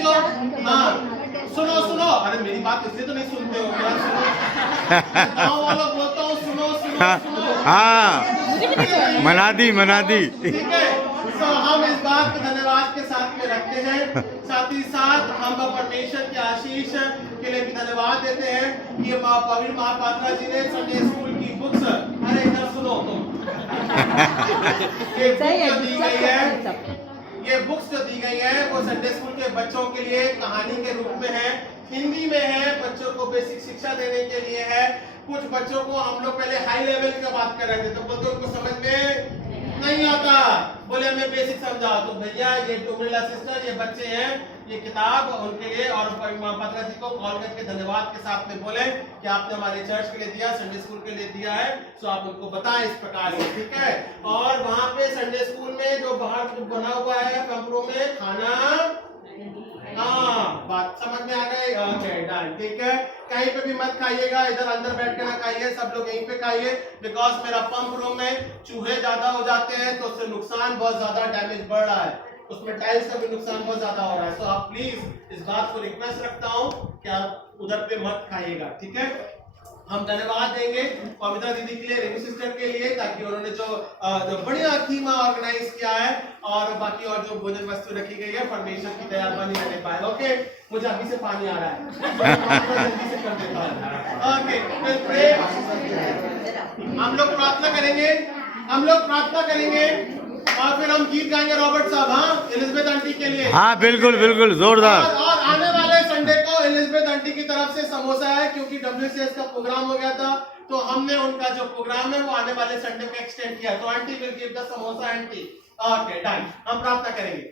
जो हाँ सुनो सुनो, अरे मेरी बात इसलिए तो नहीं सुनते हो क्या? सुनो गाँव वाला बोलता हूँ सुनो सुनो सुनो। हाँ मना दी। ठीक है, तो हम इस बात को धन्यवाद के साथ में रखते हैं। साथ ही साथ हम परमेश्वर की आशीष के लिए भी धन्यवाद देते हैं। ये पवित्र महापात्रा जी ने संडे स्कूल की बुक्स, अरे इधर सुनो तुम, ये बुक जो दी गई है, ये बुक्स जो दी गई है वो संडे स्कूल के बच्चों के लिए कहानी के रूप में है, हिंदी में है, बच्चों को बेसिक शिक्षा देने के लिए है। कुछ बच्चों को हम लोग पहले हाई लेवल की बात कर रहे थे तो बोलते उनको समझ में नहीं आता, बोले हमें बेसिक समझाओ। तो भैया ये टोमिला सिस्टर, ये बच्चे हैं, ये किताब उनके लिए, और पात्रा जी को कॉल करके धन्यवाद के साथ में बोले कि आपने हमारे चर्च के लिए दिया, संडे स्कूल के लिए दिया है, तो आप उनको बताएं इस प्रकार से, ठीक है। और वहां पे संडे स्कूल में जो बाहर बना हुआ है कमरों में खाना, हाँ बात समझ में आ गई, ओके डन, ठीक है। कहीं पे भी मत खाइएगा, इधर अंदर बैठ के ना खाइए, सब लोग यहीं पे खाइए, बिकॉज मेरा पंप रूम में चूहे ज्यादा हो जाते हैं तो उससे नुकसान बहुत ज्यादा, डैमेज बढ़ रहा है, उसमें टाइल्स का भी नुकसान बहुत ज्यादा हो रहा है। तो आप प्लीज इस बात को रिक्वेस्ट रखता हूँ कि आप उधर पे मत खाइएगा, ठीक है। हम धन्यवाद देंगे पवित्रा दीदी के लिए, रेणु सिस्टर के लिए, ताकि उन्होंने जो बढ़िया थीम ऑर्गेनाइज किया है, और बाकी और जो भोजन वस्तु रखी गई है, परमेश्वर की दया बनी रहने पाए। ओके, मुझे अभी से पानी आ रहा है, जल्दी से कर देता हूँ। ओके, हम लोग प्रार्थना करेंगे, और फिर हम गीत गाएंगे रॉबर्ट साहब, हाँ एलिजाबेथ आंटी के लिए। हाँ बिल्कुल जोरदार। और आने वाले संडे को एलिजाबेथ आंटी की तरफ से समोसा है, क्योंकि WCS का प्रोग्राम हो गया था, तो हमने उनका जो प्रोग्राम है वो आने वाले संडे को एक्सटेंड किया, तो aunty will give the samosa aunty. Okay done, हम प्रार्थना करेंगे।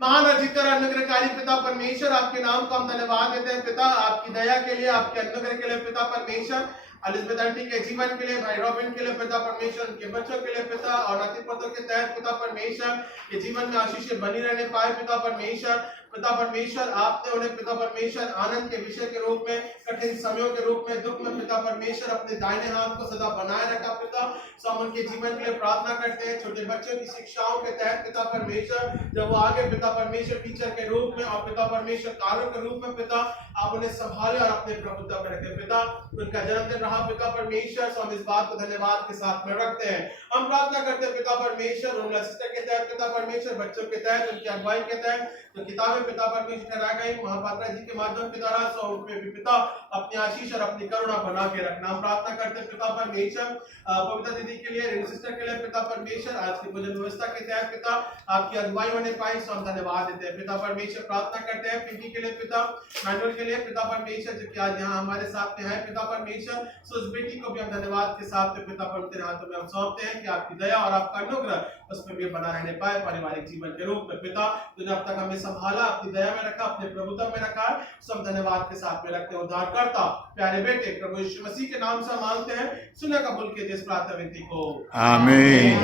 महान रचित और अनुग्रहकारी पिता परमेश्वर, आपके नाम को हम धन्यवाद देते हैं पिता, आपकी दया के लिए, आपके अनुग्रह के लिए पिता परमेश्वर, एलिजाबेथ आंटी के जीवन के लिए, भाई रॉबिन के लिए पिता परमेश्वर, उनके बच्चों के लिए पिता, और नाती पोतों के तहत पिता परमेश्वर के जीवन में आशीष बनी रहने पाए पिता परमेश्वर, आपने उन्हें पिता परमेश्वर आनंद के विषय के रूप में, कठिन समयों के रूप में, दुख में पिता परमेश्वर अपने दाहिने हाथ को सदा बनाए रखा पिता। सो हम उनके जीवन के लिए प्रार्थना करते हैं, छोटे बच्चों की शिक्षाओं के तहत पिता परमेश्वर, जब वो आगे पिता परमेश्वर टीचर के रूप में और पिता परमेश्वर कार्यों के रूप में पिता, आप उन्हें संभाले और अपने प्रभुत्व में रखें पिता। उनका जन्मदिन रहा पिता परमेश्वर, सो हम इस बात को धन्यवाद के साथ में रखते हैं। हम प्रार्थना करते हैं पिता परमेश्वर, उन सिस्टर के तहत पिता परमेश्वर, बच्चों के तहत, उनकी अगुवाई के तहत जो किताबें पिता परमेश्वर ठहरा गई महापात्रा जी के माध्यम के द्वारा, सो उन पे भी पिता अपनी आशीष और अपनी करुणा बना के रखना। हम प्रार्थना करते हैं पिता परमेश्वर पवित्र दीदी के लिए, रेणु सिस्टर के लिए पिता परमेश्वर, आज की भोजन व्यवस्था के तहत पिता आपकी अगुवाई होने पाई, सो हम धन्यवाद देते हैं पिता परमेश्वर। प्रार्थना करते हैं पिंकी के लिए पिता, मैनुअल के लिए पिता परमेश्वर, जो कि आज यहाँ हमारे साथ में है पिता परमेश्वर, सो उस बेटी को भी हम धन्यवाद के साथ में पिता परमेश्वर तेरे हाथों में हम सौंपते हैं कि आपकी दया और आपका अनुग्रह उसमें भी बना रहने पाए पारिवारिक जीवन के रूप में पिता। तूने अब तक हमें संभाला, अपनी दया में रखा, अपने प्रभुत्व में रखा, सब धन्यवाद के साथ में रखते हैं। उद्धारकर्ता प्यारे बेटे प्रभु यीशु मसीह के नाम से मांगते हैं, सुने कबूल कीजिए इस प्रार्थना विनती को, आमीन।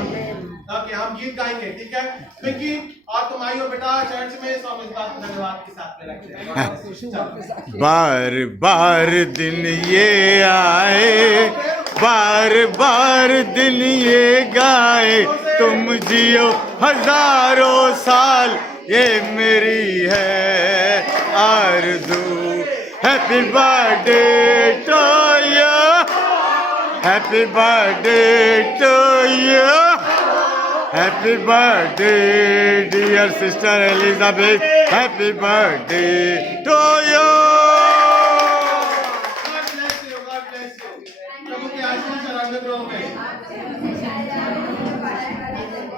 ताकि हम गीत गाएंगे, ठीक है क्योंकि और तुम आई हो बेटा चर्च में, सो हम इस बात को धन्यवाद के साथ में रखते हैं। बार बार दिन ये आए, बार बार दिन ये गाए, तुम जियो हजारों साल, ये मेरी है आरज़ू। Happy birthday to you, happy birthday to you, happy birthday dear sister Elizabeth, happy birthday to you.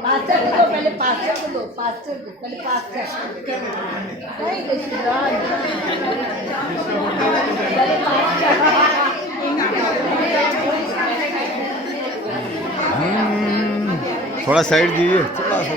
Pastor को पहले पास्टर को दो, पास्टर को पहले पास्टर नहीं पहले थोड़ा साइड दीजिए, थोड़ा सा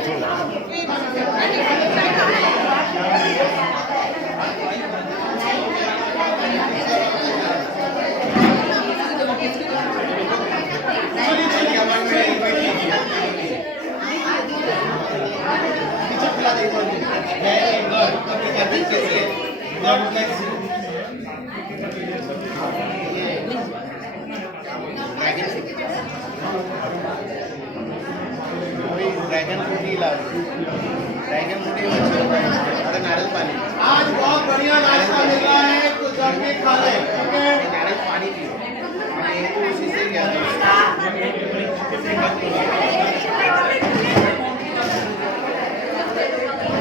ड्रैगन फ्रूट नारियल पानी आज बात करो